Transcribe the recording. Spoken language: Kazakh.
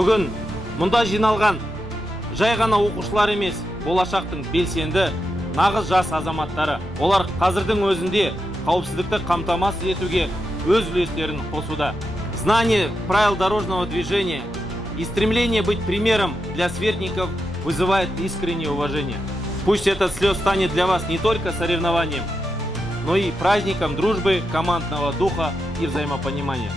Бүгін мұнда жиналған жай ғана оқушылар емес, болашақтың белсенді, нағыз жас азаматтары. Олар қазірдің өзінде қауіпсіздікті қамтамасыз етуге өз үлестерін қосуда. Знание правил дорожного движения и стремление быть примером для сверстников вызывает искреннее уважение. Пусть этот слет станет для вас не только соревнованием, но и праздником дружбы, командного духа и взаимопонимания.